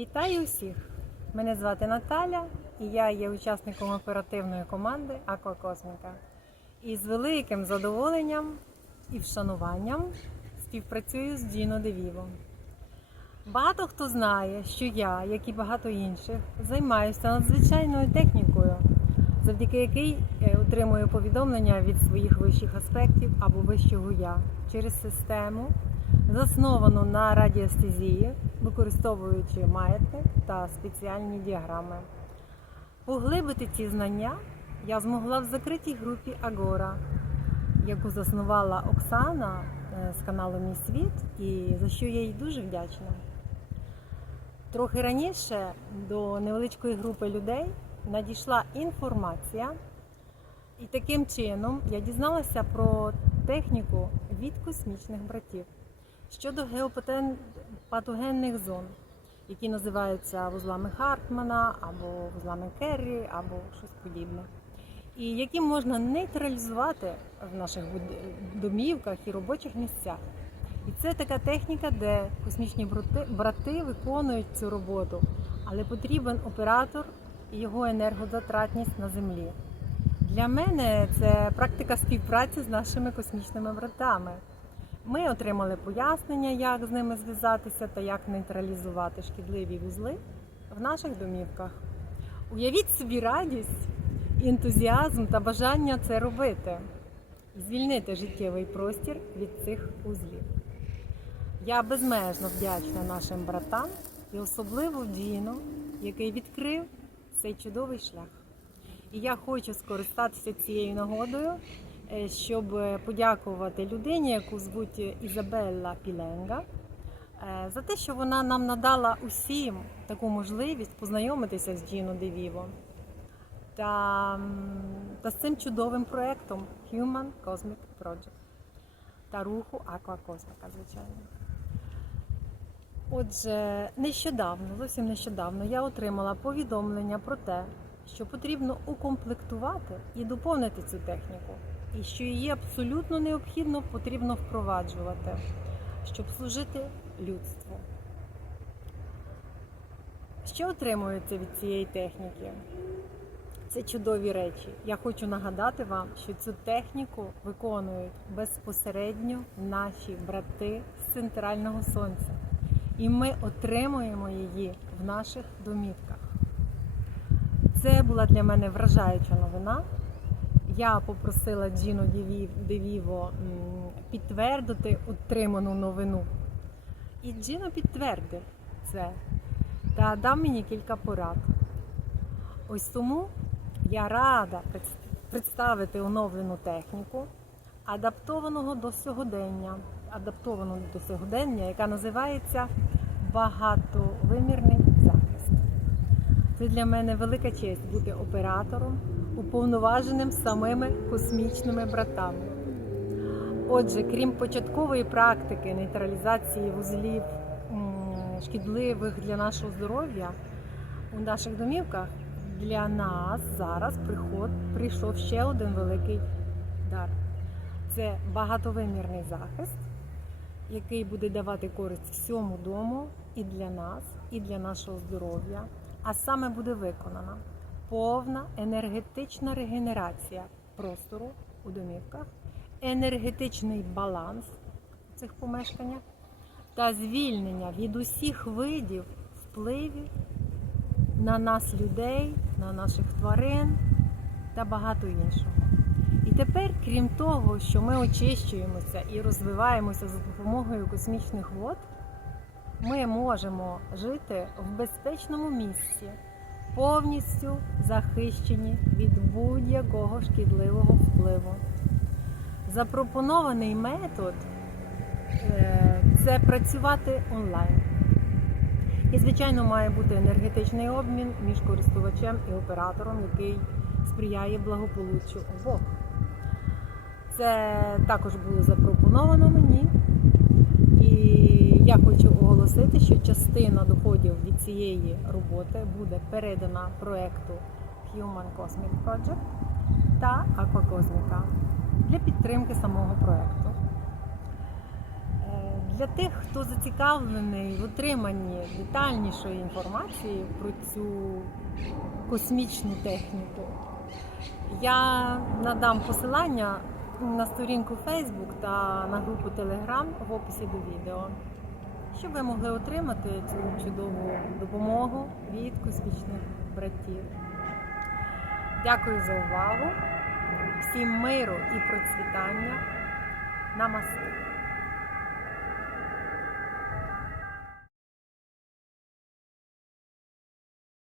Вітаю всіх! Мене звати Наталя і я є учасником оперативної команди Аквакосміка. І з великим задоволенням і вшануванням співпрацюю з Діно Девіво. Багато хто знає, що я, як і багато інших, займаюся надзвичайною технікою, завдяки якій е, отримую повідомлення від своїх вищих аспектів або вищого я через систему, засновану на радіостезії, використовуючи маятник та спеціальні діаграми. Поглибити ці знання я змогла в закритій групі Агора, яку заснувала Оксана е, з каналу Мій світ, і за що я їй дуже вдячна. Трохи раніше до невеличкої групи людей надійшла інформація, і таким чином я дізналася про техніку від космічних братів щодо геопатогенних зон, які називаються вузлами Хартмана або вузлами Керрі, або щось подібне, і які можна нейтралізувати в наших домівках і робочих місцях. І це така техніка, де космічні брати, виконують цю роботу, але потрібен оператор і його енергозатратність на землі. Для мене це практика співпраці з нашими космічними братами. Ми отримали пояснення, як з ними зв'язатися та як нейтралізувати шкідливі вузли в наших домівках. Уявіть собі радість, ентузіазм та бажання це робити звільнити життєвий простір від цих узлів. Я безмежно вдячна нашим братам і особливо Діну, який відкрив цей чудовий шлях. І я хочу скористатися цією нагодою, е, щоб подякувати людині, яку звуть Ізабелла Піленга, е, за те, що вона нам надала усім таку можливість познайомитися з Діно Девіво та, та з цим чудовим проєктом Human Cosmic Project та руху Аквакосміка, звичайно. Отже, нещодавно, зовсім нещодавно, я отримала повідомлення про те, що потрібно укомплектувати і доповнити цю техніку, і що її абсолютно необхідно потрібно впроваджувати, щоб служити людству. Що отримується від цієї техніки? Це чудові речі. Я хочу нагадати вам, що цю техніку виконують безпосередньо наші брати з центрального сонця. І ми отримуємо її в наших домівках. Це була для мене вражаюча новина. Я попросила Деві- Девіво підтвердити отриману новину. І Джіно підтвердив це та дав мені кілька порад. Ось тому я рада представити оновлену техніку, адаптованого до сьогодення, адаптовану до сьогодення, яка називається багатовимірний захист. Це для мене велика честь бути оператором, уповноваженим самими космічними братами. Отже, крім початкової практики нейтралізації вузлів шкідливих для нашого здоров'я у наших домівках, для нас зараз приход, прийшов ще один великий дар. Це багатовимірний захист, який буде давати користь всьому дому і для нас, і для нашого здоров'я. А саме буде виконана повна енергетична регенерація простору у домівках, енергетичний баланс у цих помешканнях та звільнення від усіх видів впливів на нас, людей, на наших тварин та багато іншого. Тепер, крім того, що ми очищуємося і розвиваємося за допомогою космічних вод, ми можемо жити в безпечному місці, повністю захищені від будь-якого шкідливого впливу. Запропонований метод е, це працювати онлайн. І, звичайно, має бути енергетичний обмін між користувачем і оператором, який сприяє благополуччю обох. Це також було запропоновано мені. І я хочу оголосити, що частина доходів від цієї роботи буде передана проекту Human Cosmic Project та Aquacosmica для підтримки самого проекту. Е, Для тих, хто зацікавлений в отриманні детальнішої інформації про цю космічну техніку, я надам посилання на сторінку Facebook та на групу Telegram в описі до відео, щоб ви могли отримати цю чудову допомогу від космічних братів. Дякую за увагу. Всім миру і процвітання. Намасте.